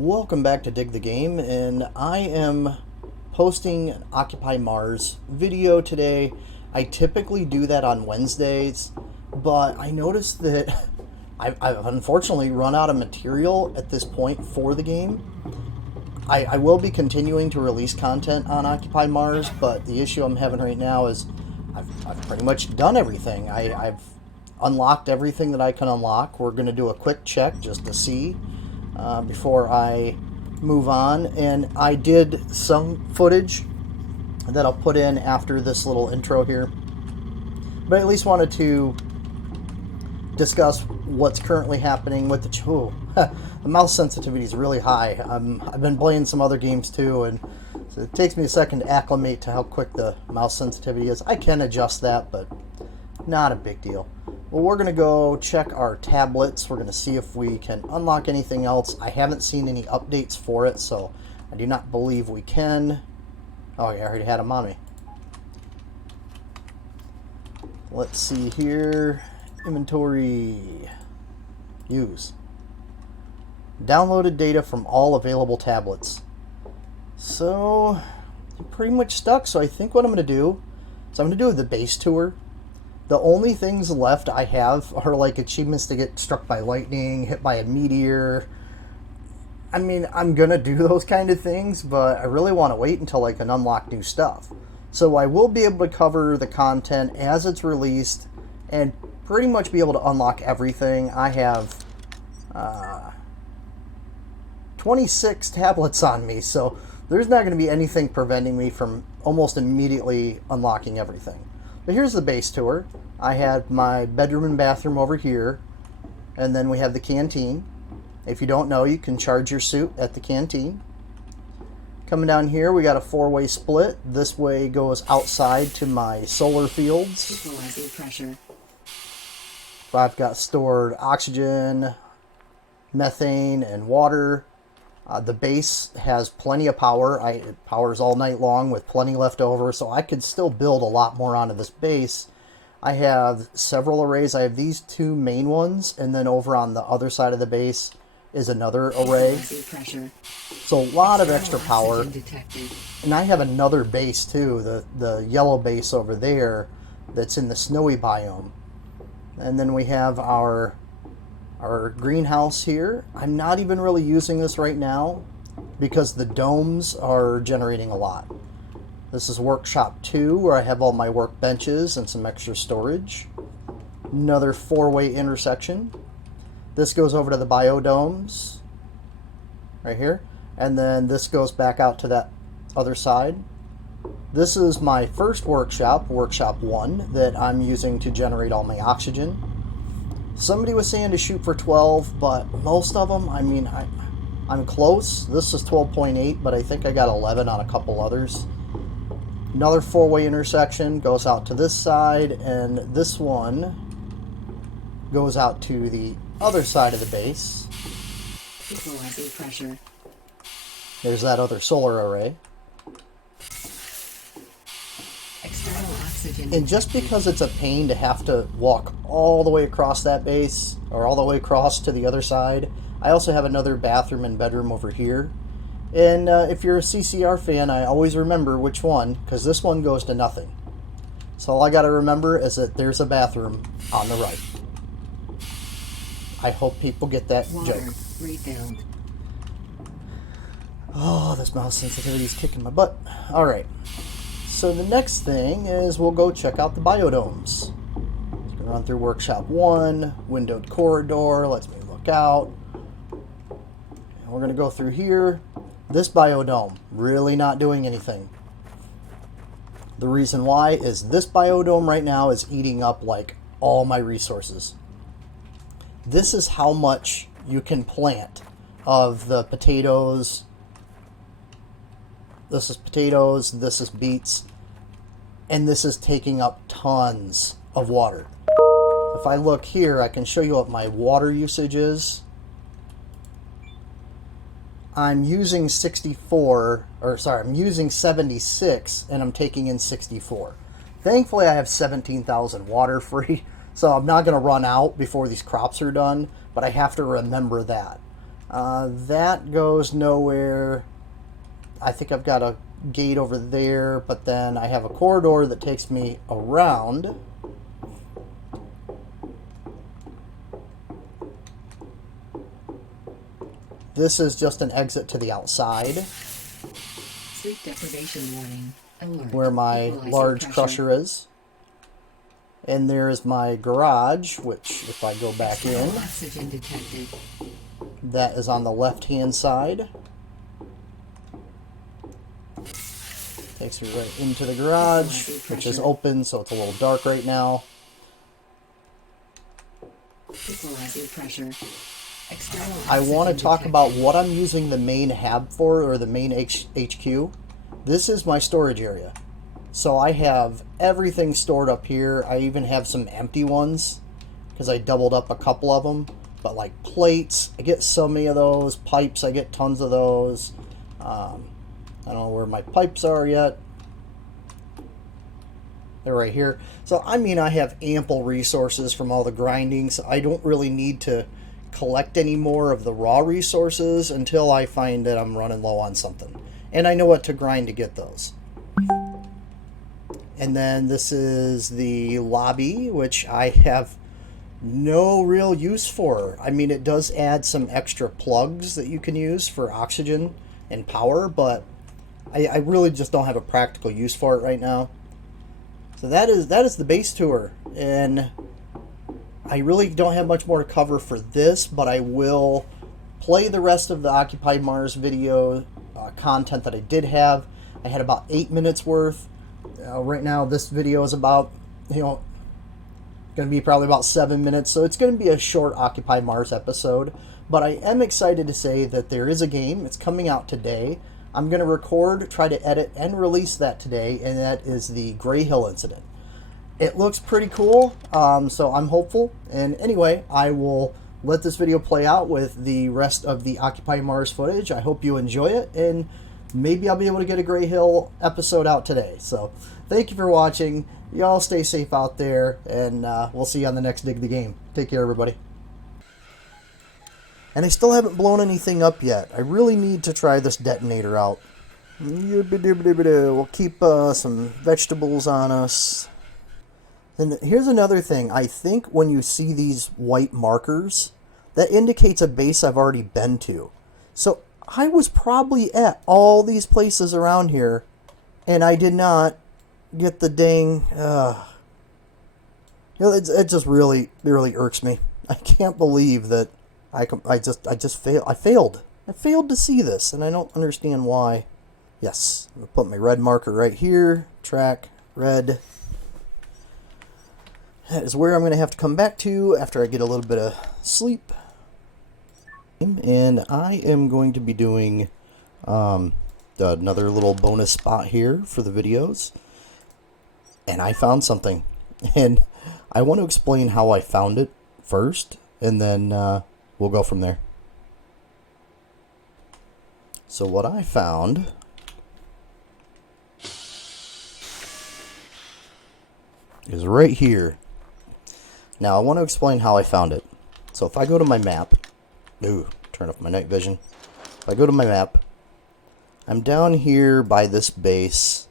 Welcome back to Dig the Game, and I am posting an Occupy Mars video today. I typically do that on Wednesdays, but I noticed that I've unfortunately run out of material at this point for the game. I will be continuing to release content on Occupy Mars, but the issue I'm having right now is I've pretty much done everything. I've unlocked everything that I can unlock. We're going to do a quick check just to see before I move on, and I did some footage that I'll put in after this little intro here, but I at least wanted to discuss what's currently happening with the mouse sensitivity is really high. I've been playing some other games too, and so it takes me a second to acclimate to how quick the mouse sensitivity is. I can adjust that, but not a big deal. Well, we're going to go check our tablets. We're going to see if we can unlock anything else. I haven't seen any updates for it, so I do not believe we can. Oh, yeah, I already had them on me. Let's see here. Inventory. Use. Downloaded data from all available tablets. So, I'm pretty much stuck, so I think what I'm going to do is I'm going to do the base tour. The only things left I have are like achievements to get struck by lightning, hit by a meteor. I mean, I'm going to do those kind of things, but I really want to wait until I can unlock new stuff. So I will be able to cover the content as it's released and pretty much be able to unlock everything. I have 26 tablets on me, so there's not going to be anything preventing me from almost immediately unlocking everything. But here's the base tour. I had my bedroom and bathroom over here, and then we have the canteen. If you don't know, you can charge your suit at the canteen. Coming down here, we got a four-way split. This way goes outside to my solar fields. Equalizing pressure. I've got stored oxygen, methane, and water. The base has plenty of power. It powers all night long with plenty left over, so I could still build a lot more onto this base. I have several arrays. I have these two main ones, and then over on the other side of the base is another array. So a lot of extra power. And I have another base too, the yellow base over there that's in the snowy biome. And then we have our greenhouse here. I'm not even really using this right now because the domes are generating a lot. This is workshop 2 where I have all my workbenches and some extra storage. Another four-way intersection. This goes over to the biodomes right here, and then this goes back out to that other side. This is my first workshop, workshop 1, that I'm using to generate all my oxygen. Somebody was saying to shoot for 12, but most of them, I mean, I'm close. This is 12.8, but I think I got 11 on a couple others. Another four-way intersection goes out to this side, and this one goes out to the other side of the base. Equalizing pressure. There's that other solar array. External oxygen. And just because it's a pain to have to walk all the way across that base, or all the way across to the other side, I also have another bathroom and bedroom over here. And if you're a CCR fan, I always remember which one, because this one goes to nothing. So all I got to remember is that there's a bathroom on the right. I hope people get that Water joke. refilled. Oh, this mouse sensitivity is kicking my butt. Alright. So the next thing is we'll go check out the biodomes. Gonna run through workshop 1, windowed corridor, lets me look out. And we're gonna go through here. This biodome, really not doing anything. The reason why is this biodome right now is eating up like all my resources. This is how much you can plant of the potatoes. This is potatoes, this is beets, and this is taking up tons of water. If I look here, I can show you what my water usage is. I'm using 76, and I'm taking in 64. Thankfully, I have 17,000 water free, so I'm not going to run out before these crops are done, but I have to remember that. That goes nowhere. I think I've got a gate over there, but then I have a corridor that takes me around. This is just an exit to the outside Sleep deprivation warning. Alert. where my Equalizer large pressure. crusher is. And there is my garage, which if I go back in, External oxygen detected. that is on the left-hand side. Takes me right into the garage, which is open, so it's a little dark right now. Equalizing pressure. External I want to oxygen talk detected. about what I'm using the main hab for, or the main HQ. This is my storage area. So I have everything stored up here. I even have some empty ones because I doubled up a couple of them. But like plates, I get so many of those. Pipes, I get tons of those. I don't know where my pipes are yet. They're right here. So I mean, I have ample resources from all the grinding, so I don't really need to collect any more of the raw resources until I find that I'm running low on something. And I know what to grind to get those. And then this is the lobby, which I have no real use for. I mean, it does add some extra plugs that you can use for oxygen and power, but I really just don't have a practical use for it right now. So that is the base tour, and I really don't have much more to cover for this, but I will play the rest of the Occupy Mars video content that I did have. I had about 8 minutes worth. Right now, this video is about, going to be probably about 7 minutes, so it's going to be a short Occupy Mars episode. But I am excited to say that there is a game. It's coming out today. I'm going to record, try to edit, and release that today, and that is the Gray Hill incident. It looks pretty cool, so I'm hopeful. And anyway, I will let this video play out with the rest of the Occupy Mars footage. I hope you enjoy it, and maybe I'll be able to get a Gray Hill episode out today. So thank you for watching. Y'all stay safe out there, and we'll see you on the next Dig the Game. Take care, everybody. And I still haven't blown anything up yet. I really need to try this detonator out. We'll keep some vegetables on us. Then here's another thing. I think when you see these white markers, that indicates a base I've already been to. So I was probably at all these places around here, and I did not get the dang... it just really irks me. I can't believe that I failed. I failed to see this, and I don't understand why. Yes, I'm going to put my red marker right here. Track, red. That is where I'm going to have to come back to after I get a little bit of sleep. And I am going to be doing another little bonus spot here for the videos. And I found something. And I want to explain how I found it first, and then we'll go from there. So what I found is right here. Now I want to explain how I found it. So if I go to my map, turn off my night vision. If I go to my map, I'm down here by this base.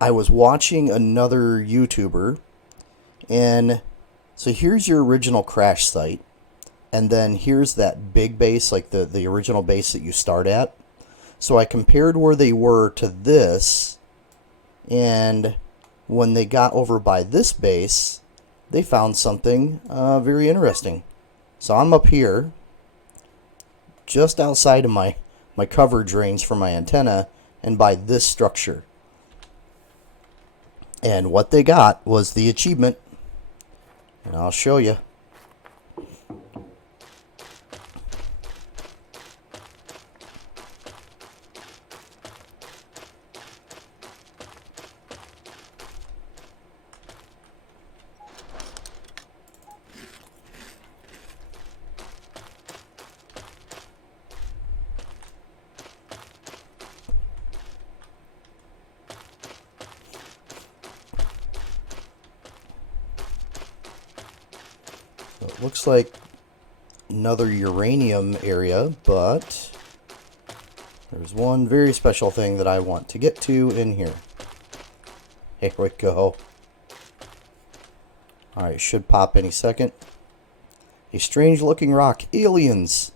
I was watching another YouTuber, and so here's your original crash site, and then here's that big base, like the original base that you start at. So I compared where they were to this, and when they got over by this base, they found something very interesting. So I'm up here, just outside of my coverage range for my antenna, and by this structure. And what they got was the achievement, and I'll show you. So it looks like another uranium area, but there's one very special thing that I want to get to in here. Here we go. Alright, should pop any second. A strange looking rock. Aliens.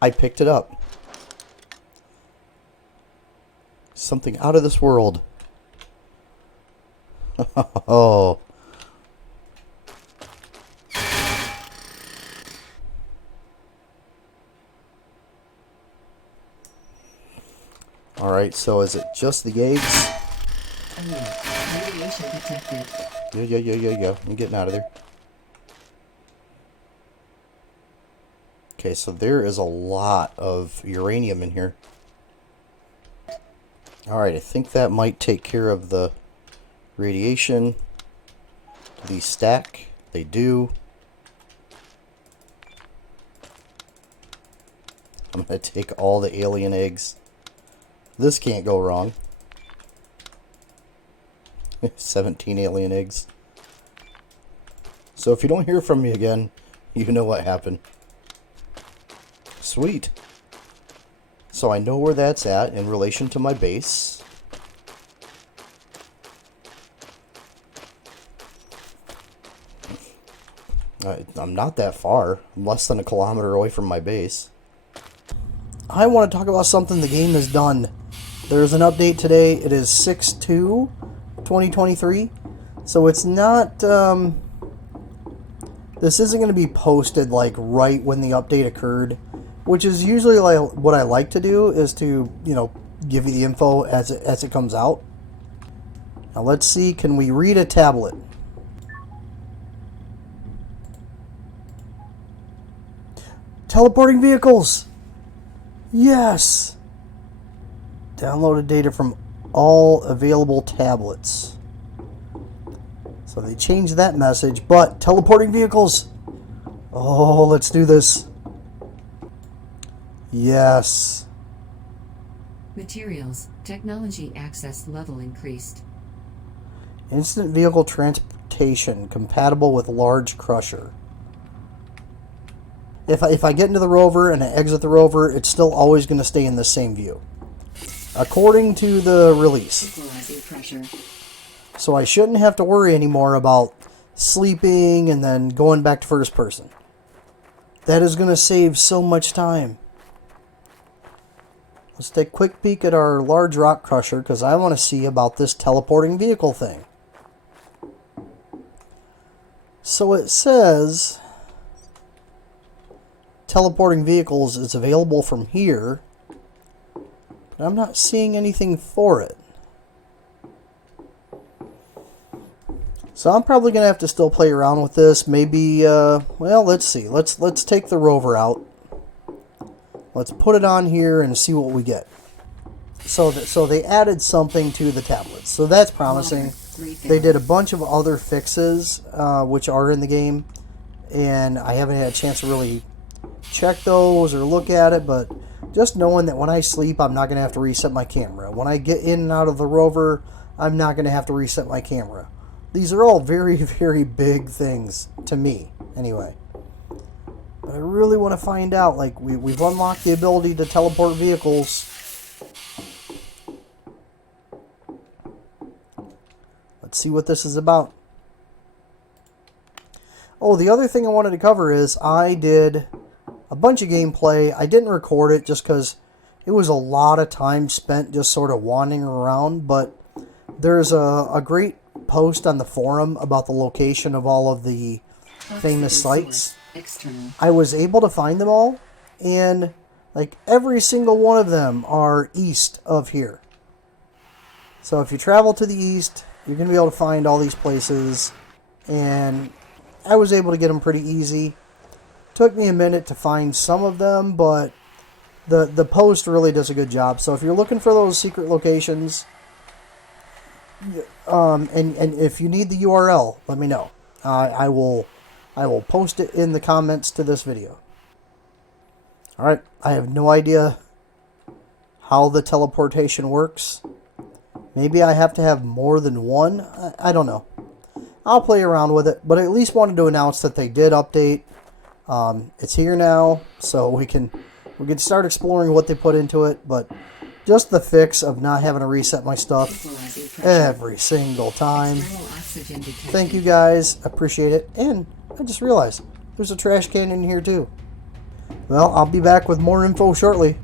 I picked it up. Something out of this world. Oh. Alright, so is it just the eggs? Alert. Radiation detected. Yeah. I'm getting out of there. Okay, so there is a lot of uranium in here. Alright, I think that might take care of the radiation. Do these stack? They do. I'm going to take all the alien eggs. This can't go wrong. 17 alien eggs. So if you don't hear from me again, you know what happened. Sweet. So I know where that's at in relation to my base. I'm not that far. I'm less than a kilometer away from my base. I want to talk about something the game has done. There's an update today. It is 6/2/2023. So it's not... this isn't going to be posted like right when the update occurred. Which is usually like what I like to do, is to, give you the info as it comes out. Now let's see, can we read a tablet? Teleporting vehicles! Yes! Downloaded data from all available tablets. So they changed that message, but teleporting vehicles! Oh, let's do this. Yes. Materials. Technology access level increased. Instant vehicle transportation compatible with large crusher. If I get into the rover and I exit the rover, it's still always going to stay in the same view, according to the release. Equalizing pressure. So I shouldn't have to worry anymore about sleeping and then going back to first person. That is going to save so much time. Let's take a quick peek at our large rock crusher, because I want to see about this teleporting vehicle thing. So it says teleporting vehicles is available from here, but I'm not seeing anything for it. So I'm probably going to have to still play around with this. Maybe, well, let's see. Let's take the rover out. Let's put it on here and see what we get. So they added something to the tablets. So that's promising. They did a bunch of other fixes, which are in the game. And I haven't had a chance to really check those or look at it. But just knowing that when I sleep, I'm not going to have to reset my camera. When I get in and out of the rover, I'm not going to have to reset my camera. These are all very, very big things to me, anyway. But I really want to find out, like, we've unlocked the ability to teleport vehicles. Let's see what this is about. Oh, the other thing I wanted to cover is I did a bunch of gameplay. I didn't record it just because it was a lot of time spent just sort of wandering around. But there's a great post on the forum about the location of all of the famous sites. External. I was able to find them all, and like every single one of them are east of here. So if you travel to the east, you're going to be able to find all these places, and I was able to get them pretty easy. Took me a minute to find some of them, but the post really does a good job. So if you're looking for those secret locations, and if you need the URL, let me know. I will post it in the comments to this video. Alright, I have no idea how the teleportation works. Maybe I have to have more than one. I don't know. I'll play around with it, but I at least wanted to announce that they did update It's here now, so we can start exploring what they put into it. But just the fix of not having to reset my stuff Equalizing pressure. every single time. External oxygen detected. Thank you guys, appreciate it. And I just realized there's a trash can in here too. Well, I'll be back with more info shortly.